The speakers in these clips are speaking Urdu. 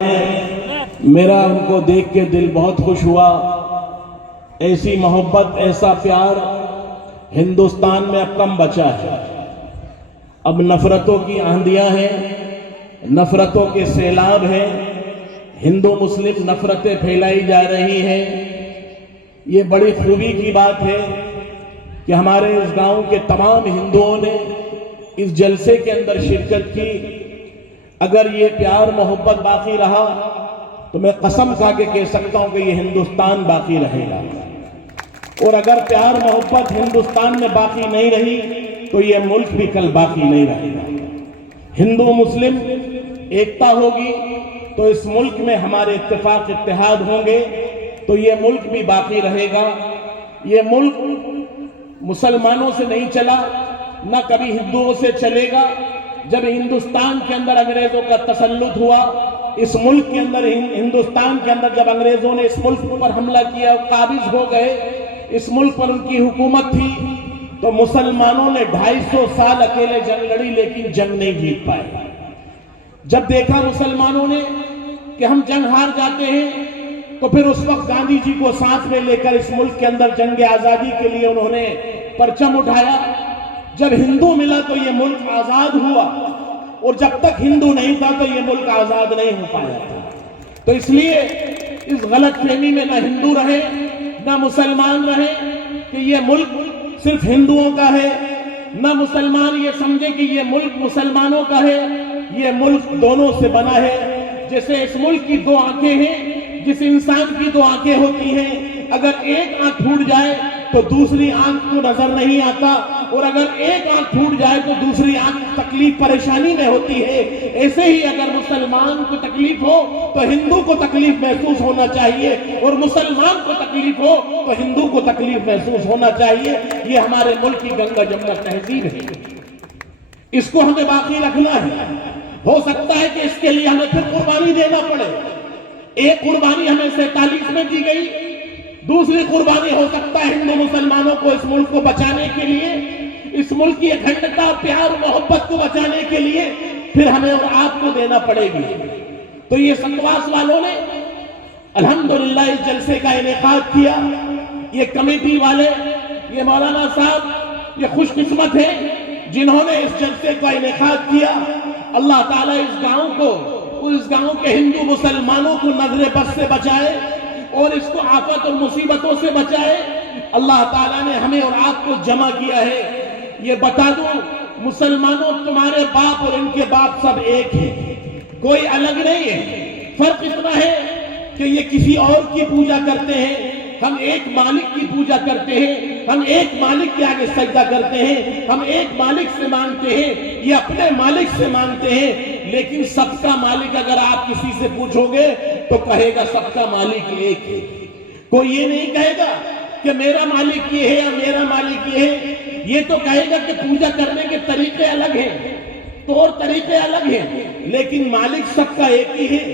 میرا ان کو دیکھ کے دل بہت خوش ہوا. ایسی محبت ایسا پیار ہندوستان میں اب کم بچا ہے. اب نفرتوں کی آندیاں ہیں, نفرتوں کے سیلاب ہیں, ہندو مسلم نفرتیں پھیلائی جا رہی ہیں. یہ بڑی خوبی کی بات ہے کہ ہمارے اس گاؤں کے تمام ہندوؤں نے اس جلسے کے اندر شرکت کی. اگر یہ پیار محبت باقی رہا تو میں قسم کھا کے کہہ سکتا ہوں کہ یہ ہندوستان باقی رہے گا, اور اگر پیار محبت ہندوستان میں باقی نہیں رہی تو یہ ملک بھی کل باقی نہیں رہے گا. ہندو مسلم ایکتا ہوگی تو اس ملک میں ہمارے اتفاق اتحاد ہوں گے تو یہ ملک بھی باقی رہے گا. یہ ملک مسلمانوں سے نہیں چلا, نہ کبھی ہندوؤں سے چلے گا. جب ہندوستان کے اندر انگریزوں کا تسلط ہوا, اس ملک کے اندر ہندوستان کے اندر جب انگریزوں نے اس ملک پر حملہ کیا, قابض ہو گئے, اس ملک پر ان کی حکومت تھی, تو مسلمانوں نے 250 سال اکیلے جنگ لڑی لیکن جنگ نہیں جیت پائے. جب دیکھا مسلمانوں نے کہ ہم جنگ ہار جاتے ہیں تو پھر اس وقت گاندھی جی کو ساتھ میں لے کر اس ملک کے اندر جنگ آزادی کے لیے انہوں نے پرچم اٹھایا. جب ہندو ملا تو یہ ملک آزاد ہوا, اور جب تک ہندو نہیں تھا تو یہ ملک آزاد نہیں ہو پایا تھا. تو اس لیے اس غلط فہمی میں نہ ہندو رہے نہ مسلمان رہے کہ یہ ملک صرف ہندوؤں کا ہے, نہ مسلمان یہ سمجھے کہ یہ ملک مسلمانوں کا ہے. یہ ملک دونوں سے بنا ہے. جیسے اس ملک کی 2 آنکھیں ہیں, جس انسان کی 2 آنکھیں ہوتی ہیں, اگر ایک آنکھ پھوٹ جائے تو دوسری آنکھ کو نظر نہیں آتا, اور اگر ایک آنکھ پھوٹ جائے تو دوسری آنکھ تکلیف پریشانی میں ہوتی ہے. ایسے ہی اگر مسلمان کو تکلیف ہو تو ہندو کو تکلیف محسوس ہونا چاہیے, اور مسلمان کو تکلیف ہو تو ہندو کو تکلیف محسوس ہونا چاہیے. یہ ہمارے ملک کی گنگا جمنا تہذیب ہے, اس کو ہمیں باقی رکھنا ہے. ہو سکتا ہے کہ اس کے لیے ہمیں پھر قربانی دینا پڑے. ایک قربانی ہمیں 47 میں دی گئی, دوسری قربانی ہو سکتا ہے ہندو مسلمانوں کو اس ملک کو بچانے کے لیے, اس ملک کی اکھنڈتا پیار محبت کو بچانے کے لیے پھر ہمیں اور آپ کو دینا پڑے گی. تو یہ سنتواس والوں نے الحمدللہ اس جلسے کا انعقاد کیا. یہ کمیٹی والے, یہ مولانا صاحب, یہ خوش قسمت ہیں جنہوں نے اس جلسے کا انعقاد کیا. اللہ تعالیٰ اس گاؤں کو, اس گاؤں کے ہندو مسلمانوں کو نظر بد سے بچائے اور اس کو آفت اور مصیبتوں سے بچائے. اللہ تعالیٰ نے ہمیں اور آپ کو جمع کیا ہے. یہ بتا دوں مسلمانوں, تمہارے باپ اور ان کے باپ سب ایک ہیں, کوئی الگ نہیں ہے. فرق اتنا ہے کہ یہ کسی اور کی پوجا کرتے ہیں, ہم ایک مالک کی پوجا کرتے ہیں, ہم ایک مالک کے آگے سجدہ کرتے ہیں, ہم ایک مالک سے مانگتے ہیں, یہ اپنے مالک سے مانگتے ہیں. لیکن سب کا مالک اگر آپ کسی سے پوچھو گے تو کہے گا سب کا مالک ایک ہے. کوئی یہ نہیں کہے گا کہ میرا مالک یہ ہے یا میرا مالک یہ ہے. یہ تو کہے گا کہ پوجا کرنے کے طریقے الگ ہیں, طور طریقے الگ ہیں, لیکن مالک سب کا ایک ہی ہے.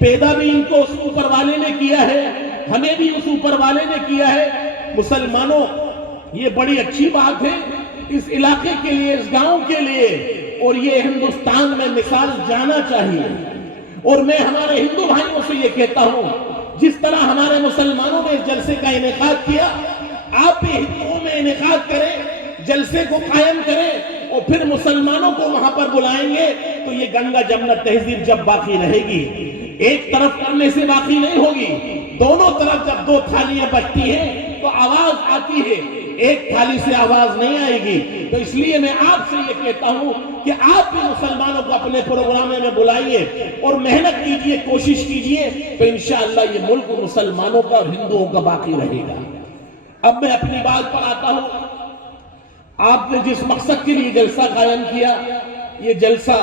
پیدا بھی ان کو اس اوپر والے نے کیا ہے, ہمیں بھی اس اوپر والے نے کیا ہے. مسلمانوں, یہ بڑی اچھی بات ہے اس علاقے کے لیے, اس گاؤں کے لیے, اور یہ ہندوستان میں مثال جانا چاہیے. اور میں ہمارے ہندو بھائیوں سے یہ کہتا ہوں, جس طرح ہمارے مسلمانوں نے اس جلسے کا انعقاد کیا, آپ بھی ہندوؤں میں انعقاد کریں, جلسے کو قائم کریں, اور پھر مسلمانوں کو وہاں پر بلائیں گے تو یہ گنگا جمنا تہذیب جب باقی رہے گی. ایک طرف کرنے سے باقی نہیں ہوگی, دونوں طرف جب 2 تھالیاں بجتی ہیں تو آواز آتی ہے, ایک تھالی سے آواز نہیں آئے گی. تو اس لیے میں آپ سے یہ کہتا ہوں کہ آپ بھی مسلمانوں کو اپنے پروگراموں میں بلائیے اور محنت کیجئے, کوشش کیجئے, تو انشاءاللہ یہ ملک مسلمانوں کا اور ہندوؤں کا باقی رہے گا. اب میں اپنی بات پر آتا ہوں. آپ نے جس مقصد کے لیے جلسہ قائم کیا, یہ جلسہ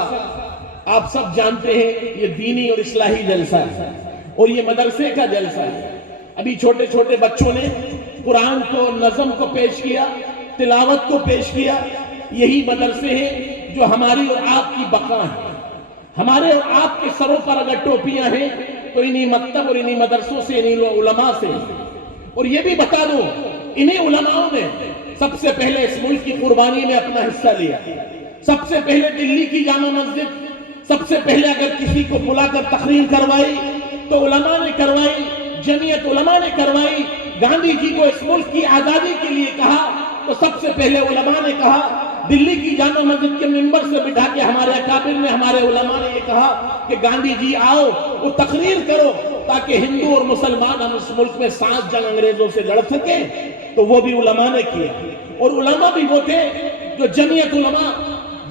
آپ سب جانتے ہیں یہ دینی اور اصلاحی جلسہ ہے, اور یہ مدرسے کا جلسہ ہے. ابھی چھوٹے چھوٹے بچوں نے قرآن کو, نظم کو پیش کیا, تلاوت کو پیش کیا. یہی مدرسے ہیں جو ہماری اور آپ کی بقا ہیں. ہمارے اور آپ کے سروں پر اگر ٹوپیاں ہیں تو انہی مکتب اور انہی مدرسوں سے, انہی علماء سے. اور یہ بھی بتا دوں, انہی علماؤں نے سب سے پہلے اس ملک کی قربانی میں اپنا حصہ لیا. سب سے پہلے دلی کی جامع مسجد, سب سے پہلے اگر کسی کو بلا کر تقریر کروائی تو علماء نے کروائی، جمعیت علماء نے کروائی۔ گاندھی جی کو اس ملک کی آزادی کے لیے کہا تو سب سے پہلے علماء نے کہا۔ دلی کی جامع مسجد کے ممبر سے بٹھا کے ہمارے اکابر نے، ہمارے علماء نے یہ کہا کہ گاندھی جی آؤ، وہ تقریر کرو تاکہ ہندو اور مسلمان ہم اس ملک میں 7 جنگ انگریزوں سے لڑ سکیں، تو وہ بھی علماء نے کیا۔ اور علماء بھی وہ تھے جو جمعیت علماء،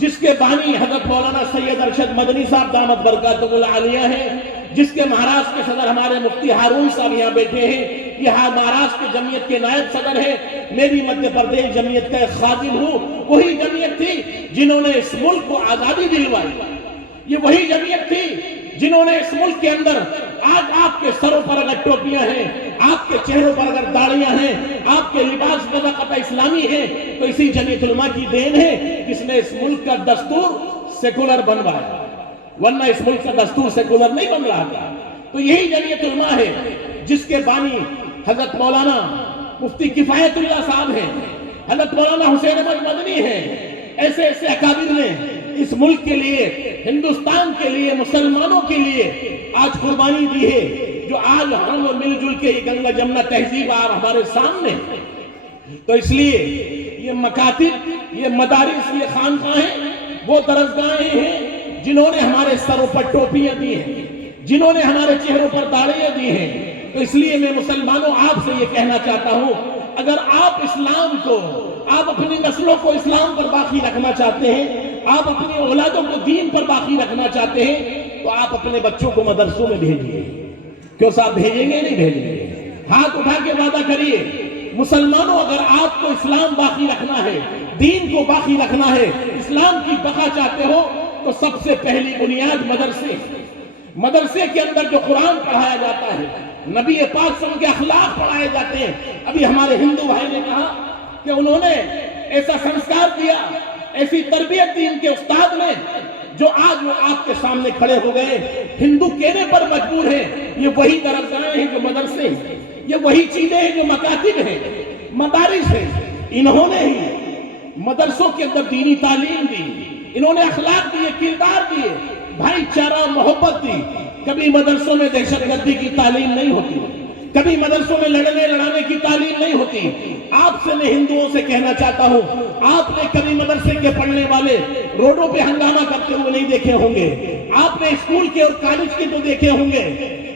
جس کے بانی حضرت مولانا سید ارشد مدنی صاحب دامت برکاتہ العالیہ ہیں، جس کے مہاراشٹر کے صدر ہمارے مفتی ہارون صاحب یہاں بیٹھے ہیں، یہاں مہاراشٹر کی جمعیت کے نائب صدر ہیں، میں بھی مدھیہ پردیش جمعیت کا ایک خادم ہوں۔ وہی جمعیت تھی جنہوں نے اس ملک کو آزادی دلوائی، یہ وہی جمعیت تھی جنہوں نے اس ملک کے اندر، آج آپ کے سروں پر اگر ٹوپیاں ہیں، آپ کے چہروں پر اگر داڑیاں ہیں، آپ کے لباس بذائقہ اسلامی ہیں، تو اسی جمعیت علماء کی دین ہے جس نے اس ملک کا دستور سیکولر بنوایا، ورنہ اس ملک کا دستور سیکولر نہیں بن رہا تھا۔ تو یہی جمعیت علماء ہے جس کے بانی حضرت مولانا مفتی کفایت اللہ صاحب ہیں، حضرت مولانا حسین احمد مدنی ہیں۔ ایسے ایسے اکابر نے اس ملک کے لیے، ہندوستان کے لیے، مسلمانوں کے لیے آج قربانی دی ہے، جو آج ہم مل جل کے یہ گنگا جمنا تہذیب آپ ہمارے سامنے۔ تو اس لیے یہ مکاتب، یہ مدارس، یہ خانقاہیں، وہ درسگاہیں ہیں جنہوں نے ہمارے سروں پر ٹوپیاں دی ہیں، جنہوں نے ہمارے چہروں پر داڑیاں دی ہیں۔ تو اس لیے میں مسلمانوں آپ سے یہ کہنا چاہتا ہوں، اگر آپ اسلام کو، آپ اپنی نسلوں کو اسلام پر باقی رکھنا چاہتے ہیں، آپ اپنی اولادوں کو دین پر باقی رکھنا چاہتے ہیں، تو آپ اپنے بچوں کو مدرسوں میں بھیجیے۔ کیوں صاحب بھیجیں گے نہیں بھیجیں گے؟ ہاتھ اٹھا کے وعدہ کریے، مسلمانوں اگر آپ کو اسلام باقی رکھنا ہے، دین کو باقی رکھنا ہے، اسلام کی بقا چاہتے ہو، تو سب سے پہلی بنیاد مدرسے۔ مدرسے کے اندر جو قرآن پڑھایا جاتا ہے، نبی پاک صلی اللہ علیہ وسلم کے اخلاق پڑھائے جاتے ہیں۔ ابھی ہمارے ہندو بھائی نے کہا کہ انہوں نے ایسا سنسکار دیا، ایسی تربیت دی ان کے استاد نے، جو آج وہ آپ کے سامنے کھڑے ہو گئے، ہندو کہنے پر مجبور ہیں۔ یہ وہی درسگاہیں ہیں جو مدرسے ہیں، یہ وہی چیزیں ہیں جو مکاتب ہیں، مدارس ہیں۔ انہوں نے ہی مدرسوں کے اندر دینی تعلیم دی، انہوں نے اخلاق دیے، کردار دیے، بھائی چارہ، محبت دی۔ کبھی مدرسوں میں دہشت گردی کی تعلیم نہیں ہوتی، کبھی مدرسوں میں لڑنے لڑانے کی تعلیم نہیں ہوتی۔ آپ سے میں ہندوؤں سے کہنا چاہتا ہوں، آپ نے کبھی مدرسے کے پڑھنے والے روڈوں پہ ہنگامہ کرتے ہوئے نہیں دیکھے ہوں گے، آپ نے اسکول کے اور کالج کے تو دیکھے ہوں گے،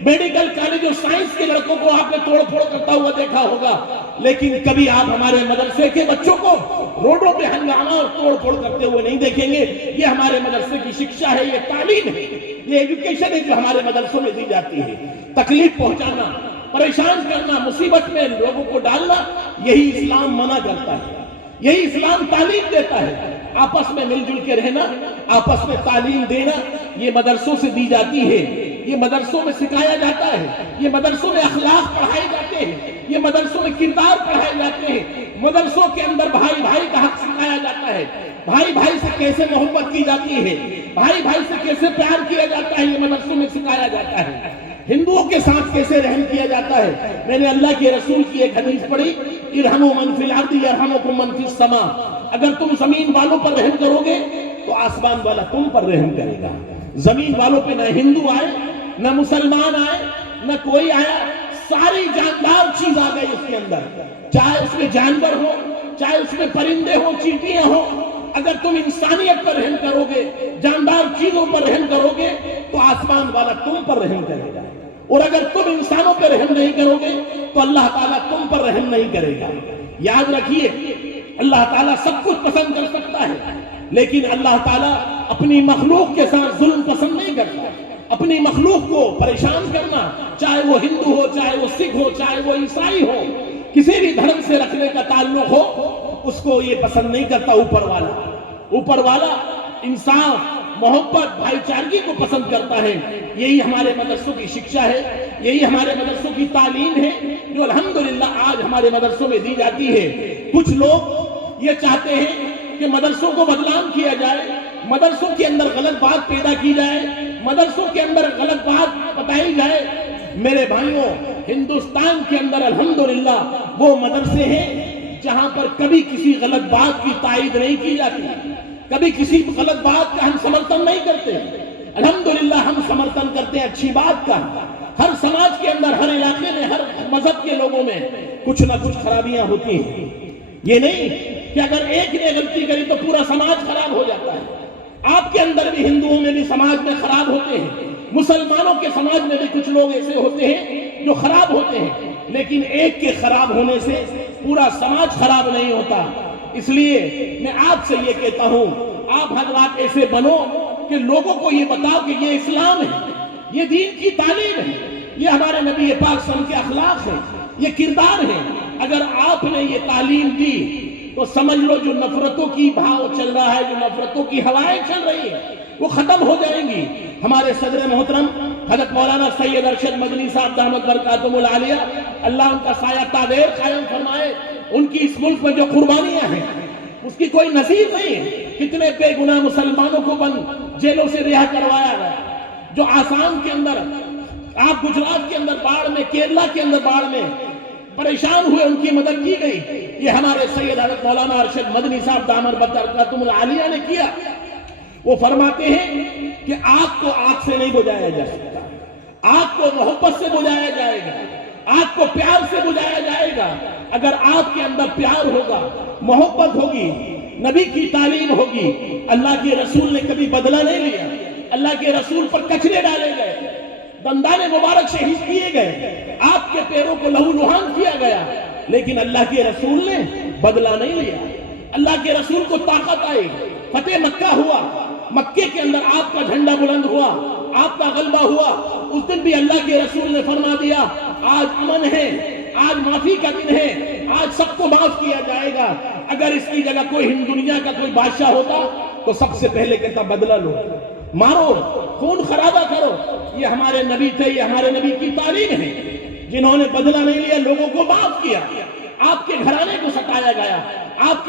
میڈیکل کالج اور سائنس کے لڑکوں کو آپ نے توڑ پھوڑ کرتا ہوا دیکھا ہوگا، لیکن کبھی آپ ہمارے مدرسے کے بچوں کو روڈوں پہ ہنگامہ اور توڑ پھوڑ کرتے ہوئے نہیں دیکھیں گے۔ یہ ہمارے مدرسے کی شکشا ہے، یہ تعلیم ہے، یہ ایجوکیشن ہے جو ہمارے مدرسوں میں دی جاتی ہے۔ تکلیف پہنچانا، پریشان کرنا، مصیبت میں لوگوں کو ڈالنا، یہی اسلام منع کرتا ہے، یہی اسلام تعلیم دیتا ہے۔ آپس میں مل جل کے رہنا، آپس میں تعلیم دینا، یہ مدرسوں سے دی جاتی ہے، یہ مدرسوں میں سکھایا جاتا ہے، یہ مدرسوں میں اخلاق پڑھائے جاتے ہیں، یہ مدرسوں میں کردار پڑھائے جاتے ہیں، مدرسوں کے اندر بھائی بھائی کا حق سکھایا جاتا ہے، بھائی بھائی سے کیسے محبت کی جاتی ہے، بھائی بھائی سے کیسے پیار کیا جاتا ہے، یہ مدرسوں میں سکھایا جاتا ہے۔ ہندوؤں کے ساتھ کیسے رحم کیا جاتا ہے۔ میں نے اللہ کے رسول کی ایک حدیث پڑھی، ارحموا من فی الارض یرحمکم من فی السماء، اگر تم زمین والوں پر رحم کرو گے تو آسمان والا تم پر رحم کرے گا۔ زمین والوں پہ نہ ہندو آئے، نہ مسلمان آئے، نہ کوئی آیا، ساری جاندار چیز آ گئی اس کے اندر، چاہے اس میں جانور ہو، چاہے اس میں پرندے ہوں، چیٹیاں ہوں۔ اگر تم انسانیت پر رحم کرو گے، جاندار چیزوں پر رحم کرو گے، تو آسمان والا تم پر رحم کرے گا، اور اگر تم انسانوں پر رحم نہیں کرو گے تو اللہ تعالیٰ تم پر رحم نہیں کرے گا۔ یاد رکھیے، اللہ تعالیٰ سب کچھ پسند کر سکتا ہے، لیکن اللہ تعالیٰ اپنی مخلوق کے ساتھ ظلم پسند نہیں کرتا۔ اپنی مخلوق کو پریشان کرنا، چاہے وہ ہندو ہو، چاہے وہ سکھ ہو، چاہے وہ عیسائی ہو، کسی بھی دھرم سے رکھنے کا تعلق ہو، اس کو یہ پسند نہیں کرتا۔ اوپر والا انصاف، محبت، بھائی چارگی کو پسند کرتا ہے۔ یہی ہمارے مدرسوں کی شکشا ہے، یہی ہمارے مدرسوں کی تعلیم ہے جو الحمدللہ آج ہمارے مدرسوں میں دی جاتی ہے۔ کچھ لوگ یہ چاہتے ہیں کہ مدرسوں کو بدنام کیا جائے، مدرسوں کے اندر غلط بات پیدا کی جائے، مدرسوں کے اندر غلط بات بتائی جائے۔ میرے بھائیوں، ہندوستان کے اندر الحمدللہ وہ مدرسے ہیں جہاں پر کبھی کسی غلط بات کی تائید نہیں کی جاتی، کبھی کسی غلط بات کا ہم سمرتھن نہیں کرتے۔ الحمدللہ ہم سمرتن کرتے ہیں اچھی بات کا. ہر سماج کے اندر، ہر علاقے میں، ہر مذہب کے لوگوں میں کچھ نہ کچھ خرابیاں ہوتی ہیں. یہ نہیں کہ اگر ایک نے غلطی کری تو پورا سماج خراب ہو جاتا ہے. آپ کے اندر بھی، ہندوؤں میں بھی سماج میں خراب ہوتے ہیں، مسلمانوں کے سماج میں بھی کچھ لوگ ایسے ہوتے ہیں جو خراب ہوتے ہیں، لیکن ایک کے خراب ہونے سے پورا سماج خراب نہیں ہوتا. اس لیے میں آپ سے یہ کہتا ہوں، آپ حضرات ایسے بنو کہ لوگوں کو یہ بتاؤ کہ یہ اسلام ہے، یہ دین کی تعلیم ہے، یہ ہمارے نبی پاک صلی اللہ علیہ وسلم کے اخلاق ہیں، یہ کردار ہیں. اگر آپ نے یہ تعلیم دی تو سمجھ لو جو نفرتوں کی بھاؤ چل رہا ہے، جو نفرتوں کی ہوائیں چل رہی ہیں، وہ ختم ہو جائیں گی. ہمارے صدر محترم حضرت مولانا سید ارشد مدنی صاحب دامت برکاتہم العالیہ، اللہ ان کا سایہ دائر قائم فرمائے. ان کی اس ملک میں جو قربانیاں ہیں اس کی کوئی نظیر نہیں ہے. کتنے بے گناہ مسلمانوں کو جیلوں سے رہا کروایا گیا. جو آسام کے اندر، آپ گجرات کے اندر باڑھ میں، کیرلا کے اندر باڑھ میں پریشان ہوئے، ان کی مدد کی گئی. یہ ہمارے سید حضرت مولانا ارشد مدنی صاحب دامت برکاتہم العالیہ نے کیا. وہ فرماتے ہیں کہ آگ کو آگ سے نہیں بجھایا جا سکتا، آگ کو محبت سے بجھایا جائے گا، آگ کو پیار سے بجھایا جائے گا. اگر آپ کے اندر پیار ہوگا، محبت ہوگی، نبی کی تعلیم ہوگی. اللہ کے رسول نے کبھی بدلہ نہیں لیا، اللہ کے رسول پر کچرے ڈالے گئے، دندان مبارک شہید کیے گئے، آپ کے پیروں کو لہو لہان کیا گیا، لیکن اللہ کے رسول نے بدلہ نہیں لیا. اللہ کے رسول کو طاقت آئی، فتح مکہ ہوا، مکے کے اندر آپ کا جھنڈا بلند ہوا، آپ کا غلبہ ہوا. اس دن بھی اللہ کے رسول نے فرما دیا آج امن ہے، آج معافی کا دن ہے، آج سب کو معاف کیا جائے گا. اگر اس کی جگہ کوئی دنیا کا کوئی بادشاہ ہوتا تو سب سے پہلے کہتا بدلہ لو، مارو، خون خرابہ کرو. یہ ہمارے نبی تھے، یہ ہمارے نبی کی تعلیم ہے، جنہوں نے بدلہ نہیں لیا، لوگوں کو معاف کیا. آپ کے گھرانے کو ستایا گیا، آپ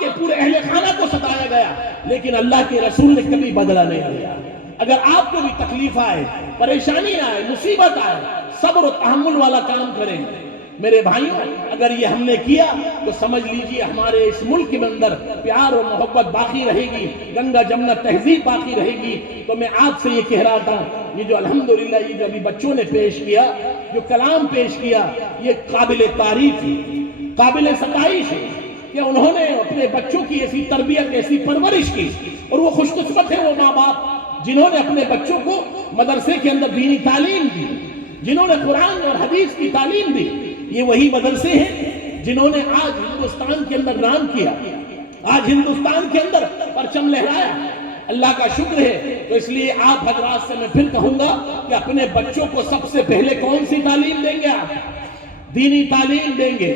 کے پورے اہل خانہ کو ستایا گیا، لیکن اللہ کے رسول نے کبھی بدلہ نہیں لیا. اگر آپ کو بھی تکلیف آئے، پریشانی آئے، مصیبت آئے، صبر و تحمل والا کام کریں. میرے بھائیوں، اگر یہ ہم نے کیا تو سمجھ لیجئے ہمارے اس ملک کے اندر پیار و محبت باقی رہے گی، گنگا جمنا تہذیب باقی رہے گی. تو میں آپ سے یہ کہہ رہا تھا، یہ جو الحمدللہ یہ جو ابھی بچوں نے پیش کیا، جو کلام پیش کیا، یہ قابل تعریف ہے، قابل ستائش ہے کہ انہوں نے اپنے بچوں کی ایسی تربیت، ایسی پرورش کی. اور وہ خوش قسمت ہے وہ ماں باپ جنہوں نے اپنے بچوں کو مدرسے کے اندر دینی تعلیم دی، جنہوں نے قرآن اور حدیث کی تعلیم دی. یہ وہی مدرسے ہیں جنہوں نے آج ہندوستان کے اندر نام کیا، آج ہندوستان کے اندر پرچم لہرایا. اللہ کا شکر ہے. تو اس لیے آپ حضرات سے میں پھر کہوں گا کہ اپنے بچوں کو سب سے پہلے کون سی تعلیم دیں گے؟ آپ دینی تعلیم دیں گے.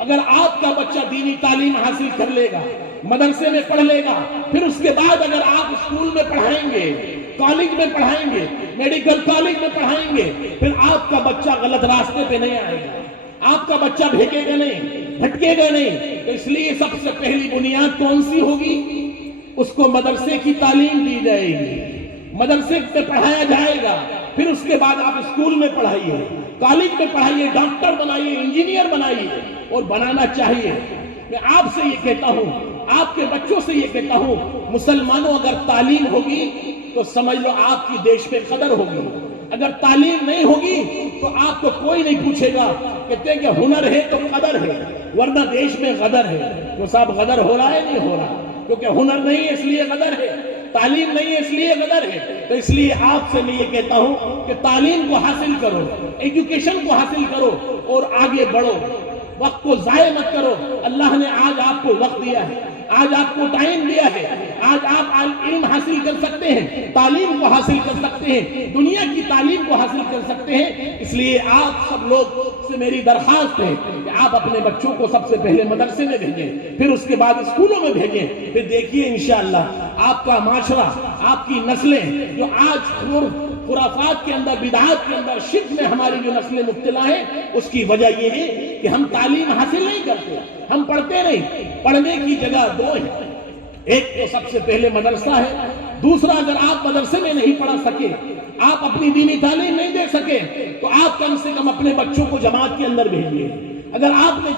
اگر آپ کا بچہ دینی تعلیم حاصل کر لے گا، مدرسے میں پڑھ لے گا، پھر اس کے بعد اگر آپ اسکول میں پڑھائیں گے، کالج میں پڑھائیں گے، میڈیکل کالج میں پڑھائیں گے، پھر آپ کا بچہ غلط راستے پہ نہیں آئے گا، آپ کا بچہ بھیگے گا نہیں، بھٹکے گا نہیں. تو اس لیے سب سے پہلی بنیاد کون سی ہوگی؟ اس کو مدرسے کی تعلیم دی جائے گی، مدرسے میں پڑھایا جائے گا. پھر اس کے بعد آپ اسکول میں پڑھائیے، کالج میں پڑھائیے، ڈاکٹر بنائیے، انجینئر بنائیے، اور بنانا چاہیے. میں آپ سے یہ کہتا ہوں، آپ کے بچوں سے یہ کہتا ہوں، مسلمانوں اگر تعلیم ہوگی تو سمجھ لو آپ کی دیش میں قدر ہوگی. اگر تعلیم نہیں ہوگی تو آپ کو کوئی نہیں پوچھے گا. کہتے ہیں کہ ہنر ہے تو قدر ہے، ورنہ دیش میں غدر ہے. تو صاحب غدر ہو رہا ہے نہیں ہو رہا؟ کیونکہ ہنر نہیں ہے اس لیے غدر ہے، تعلیم نہیں ہے اس لیے غدر ہے. تو اس لیے آپ سے میں یہ کہتا ہوں کہ تعلیم کو حاصل کرو، ایجوکیشن کو حاصل کرو اور آگے بڑھو. وقت کو ضائع مت کرو. اللہ نے آج آپ کو وقت دیا ہے، آج آپ کو ٹائم دیا ہے، آج آپ علم حاصل کر سکتے ہیں، تعلیم کو حاصل کر سکتے ہیں، دنیا کی تعلیم کو حاصل کر سکتے ہیں. اس لیے آپ سب لوگ سے میری درخواست ہے کہ آپ اپنے بچوں کو سب سے پہلے مدرسے میں بھیجیں، پھر اس کے بعد اسکولوں میں بھیجیں. پھر دیکھیے انشاءاللہ آپ کا معاشرہ، آپ کی نسلیں جو آج خرافات کے اندر، بدعات کے اندر، شرک میں ہماری جو نسلیں مبتلا ہیں، اس کی وجہ یہ ہے کہ ہم تعلیم حاصل نہیں کرتے، ہم پڑھتے نہیں. پڑھنے کی جگہ دو ہے، ایک تو سب سے پہلے مدرسہ ہے، دوسرا اگر آپ مدرسے میں نہیں پڑھا سکے، آپ اپنی دینی تعلیم نہیں دے سکے، تو آپ کم سے کم اپنے بچوں کو جماعت کے اندر بھیجیے. اگر آپ نے